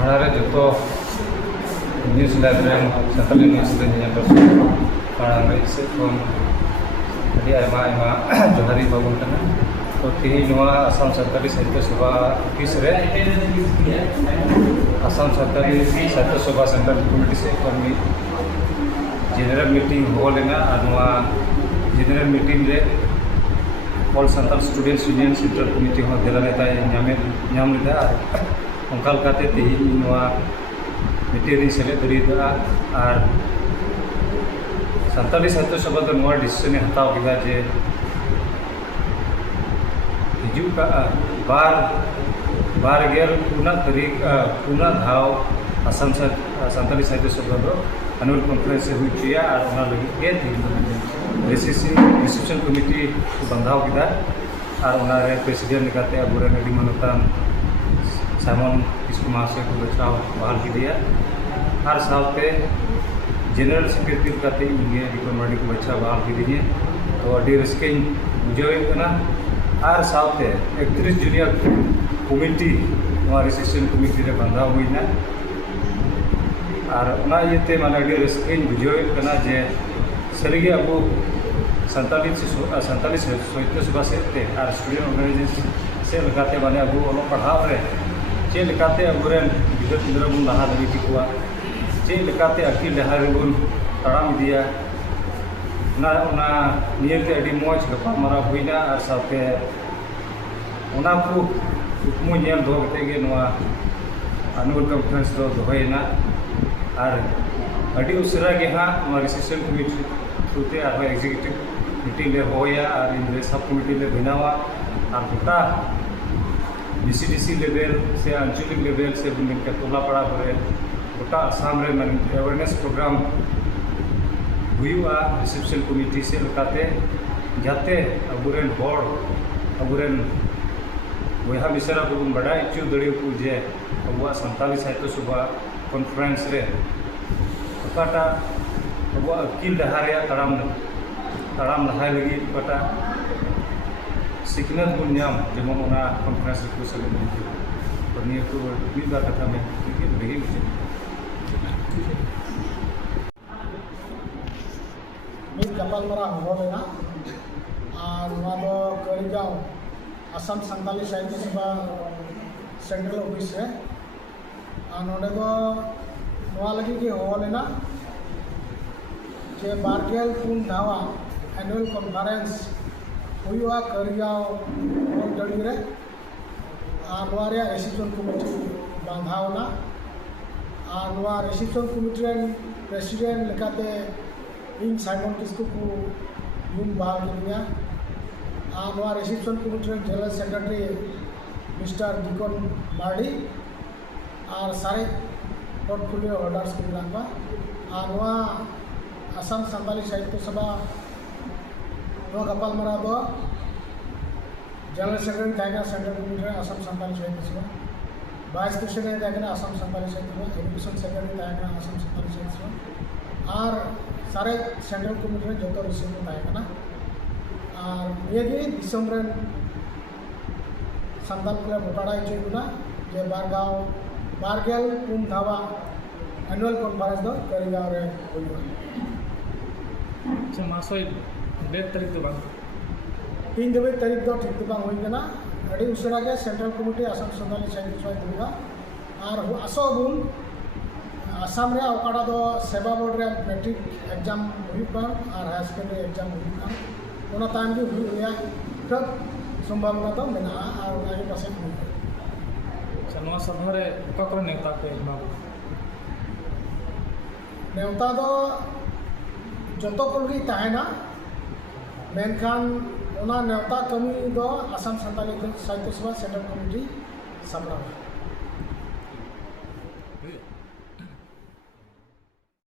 मारे जो news live Santali news पढ़ा से जोहारी बाबन तो तीन आसाम सानताली साहित्य सभा ऑफिस रे आसाम सानताली साहित्य सभा सेंट्रल कमिटी से जेनरल मीटिंग हो लेना जेनरल मीटिंग रे all Santal students union central committee हो देला नाम लेदा उनका लकाते तीन मीटिंग सेले दरीदा और सानताली साहित्य सभा तो डिसीजन हताव किया जे हिजू का बार गेल पुना तारीख पुना धाव आसाम सानताली साहित्य सभा दो एनुअल कॉन्फ्रेंस से हुई और लगे रिसेप्शन कमिटी बंधाव किया और प्रेसिडेंट लेकाते अबुरेन अडी मानतान सामन किस्कु महाशय को बचाव बहाल किया और साथे जनरल सेक्रेटरी लेकाते इंगे दीपक मार्डी को बचाव बहाल किए तो अडी रस्के बुझावेना और साथे 31 जूनियर कमिटी रिसेप्शन कमिटी रे बंधाव हुईना और इते माने अडी रस्के बुझावेना जे सरिगे अब सानताली साहित्य सभा से और स्टूडेंट ऑर्गेनाइजेशन से लेकाते माने अब ओलो पढ़ाव रे चे लेकाते अबुरेन गिदर पिदरा बन लहा दड़ी कुआ चे लेकाते अकिल डहार बन तड़ाम दिया नियते अडी मौज गपा मारा हुईना और साथे ओना को उपमो नेल दो गते गे नोआ एनुअल कॉन्फ्रेंस दो दोहयना और अडी उसरा गे हां नोआ रिसेप्शन कमिटी थ्रुते और एग्जीक्यूटिव मीटिंग ले होया और इन सब कमिटी ले बनावा और गोटा BCDC लेवल से आंचलिक लेवल से टोला पड़ा पर गोटा आसाम रे अवेयरनेस प्रोग्राम हुआ रिसेप्शन कमिटी से लेकाते जाते अबुरेन बोर्ड अबुरेन वहा मिसरा को बड़ा इच्छु दड़ी को जे अब सानताली साहित्य सभा कॉन्फ्रेंस रे ओकाटा अब अकिल डहार तड़ाम लहाय लगी ओकाटा सिकनत बन जेमन कॉन्फ्रेंस को सगन तो निया को मिद बार कथा में लगी मिद गपाल मरा हो लेना और करीगांव आसाम सानताली साहित्य सभा सेंट्रल ऑफिस है नोडे लगी कि हो लेना जे बारगेल पुन धावा एनुअल कॉन्फ्रेंस हुआ करीगांव दड़ी रे रिसेप्शन कमिटी बांधावना और रिसेप्शन कमिटी प्रेसिडेंट लेकाते इन साइमन किस्कु को यूम बहाल किया और reception committee general secretary mister Deepak Mardi और सारे पोर्टफोलियो होल्डर्स को मिला और आसाम सानताली साहित्य सभा गपाल मरा दो जनरल सेक्रेटरी तहना सेंट्रल कमिटी आसाम सानताली साहित्य सभा वाइस प्रेसिडेंट तहना आसाम सानताली साहित्य सभा एजुकेशन सेक्रेटरी तहना आसाम सानताली साहित्य सभा और सारे सेंट्रल कमिटी जो रिसीव तहना और ये दिसम रे सानताल को मोटाड़ा चुना जे बारगेल पुन धावा एनुअल कॉन्फ्रेंस दो करीगांव रे हुआ मासोय डेट तारीख तो 3 तारीख तो ठीक तो होना अड़ी उसरा के सेंट्रल कमिटी आसाम सानताली साहित्य सभा दुगा और आसोबुन आसाम रे ओकाड़ा दो सेवा बोर्ड रे मैट्रिक एग्जाम हुई और हाई सेकेंडरी एग्जाम हुई ओना टाइम भी हुई तब संभावना तो मेना और उनागे पासे हुई सनवा सभा रे ओका को नेता पे नेता दो जतो कोलगी तहना मेनखान नेता कमी दो आसाम सानताली साहित्य सभा सेंट्रल कमिटी सामना